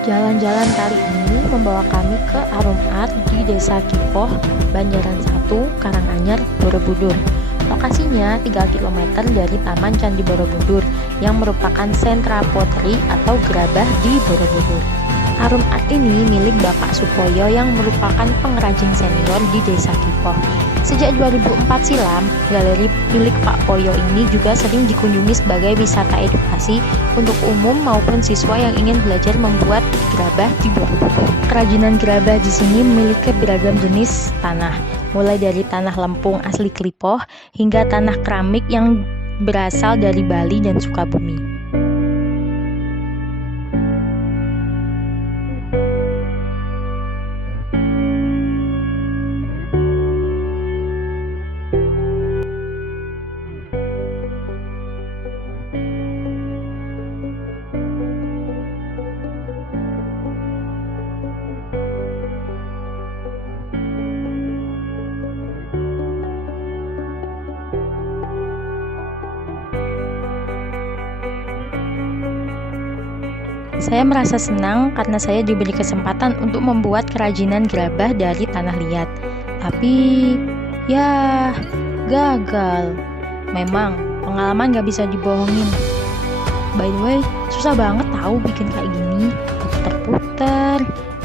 Jalan-jalan kali ini membawa kami ke Arum Art di Desa Kipoh, Banjaran 1, Karanganyar, Borobudur. Lokasinya 3 km dari Taman Candi Borobudur yang merupakan sentra potri atau gerabah di Borobudur. Arum Art ini milik Bapak Supoyo yang merupakan pengrajin senior di Desa Kipoh. Sejak 2004 silam, galeri milik Pak Poyo ini juga sering dikunjungi sebagai wisata edukasi untuk umum maupun siswa yang ingin belajar membuat gerabah di Borobudur. Kerajinan gerabah di sini memiliki beragam jenis tanah, mulai dari tanah lempung asli Klipoh hingga tanah keramik yang berasal dari Bali dan Sukabumi. Saya merasa senang karena saya diberi kesempatan untuk membuat kerajinan gerabah dari tanah liat. Tapi, ya, gagal. Memang, pengalaman gak bisa dibohongin. By the way, susah banget tahu bikin kayak gini. Puter-puter,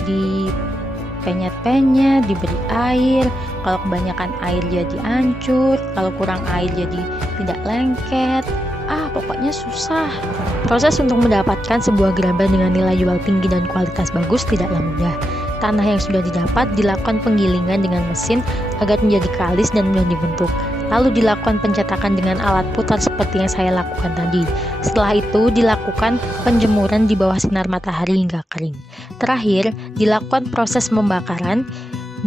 dipenyet-penyet, diberi air. Kalau kebanyakan air jadi hancur, kalau kurang air jadi tidak lengket. Pokoknya susah. Proses untuk mendapatkan sebuah gerabah dengan nilai jual tinggi dan kualitas bagus tidaklah mudah. Tanah yang sudah didapat dilakukan penggilingan dengan mesin agar menjadi kalis dan mudah dibentuk. Lalu dilakukan pencetakan dengan alat putar seperti yang saya lakukan tadi. Setelah itu dilakukan penjemuran di bawah sinar matahari hingga kering. Terakhir, dilakukan proses pembakaran,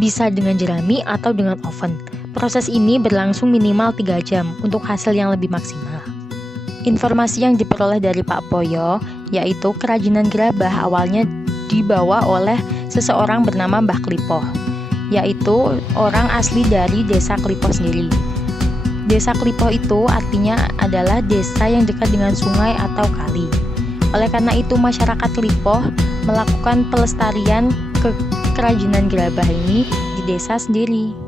bisa dengan jerami atau dengan oven. Proses ini berlangsung minimal 3 jam untuk hasil yang lebih maksimal. Informasi yang diperoleh dari Pak Poyo, yaitu kerajinan gerabah awalnya dibawa oleh seseorang bernama Mbah Klipoh, yaitu orang asli dari Desa Klipoh sendiri. Desa Klipoh itu artinya adalah desa yang dekat dengan sungai atau kali. Oleh karena itu masyarakat Klipoh melakukan pelestarian kerajinan gerabah ini di desa sendiri.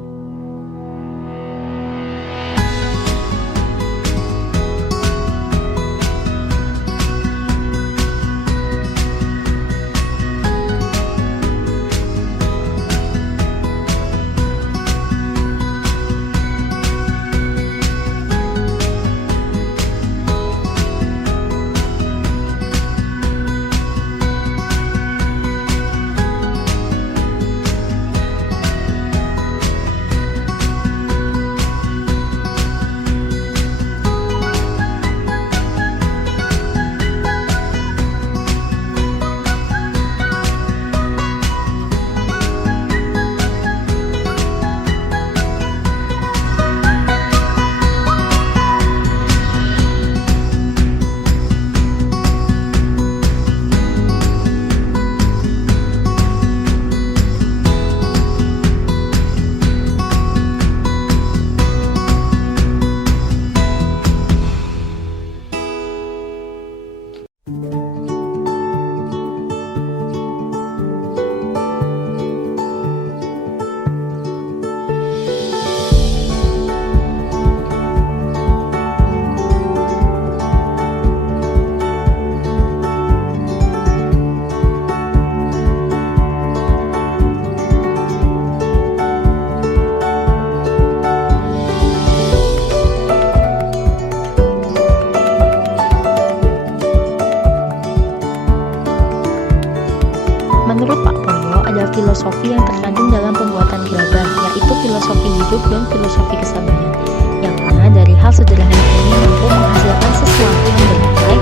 Menurut Pak Poyo, ada filosofi yang terkandung dalam pembuatan gerabah, yaitu filosofi hidup dan filosofi kesabaran, yang mana dari hal sederhana ini mampu menghasilkan sesuatu yang bernilai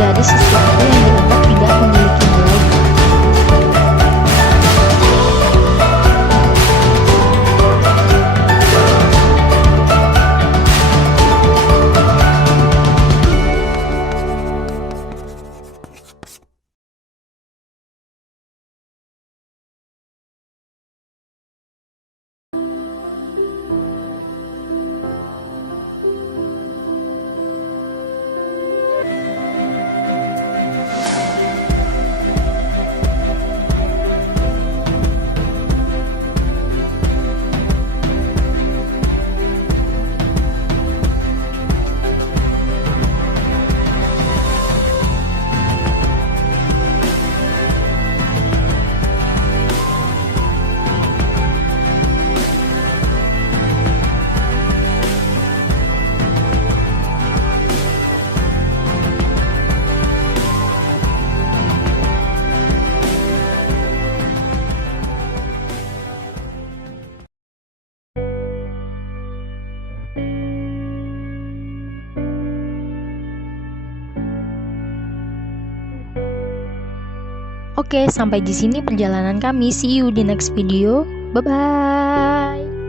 dari sesuatu yang dianggap tidak memiliki nilai. Oke, sampai di sini perjalanan kami. See you di next video. Bye bye.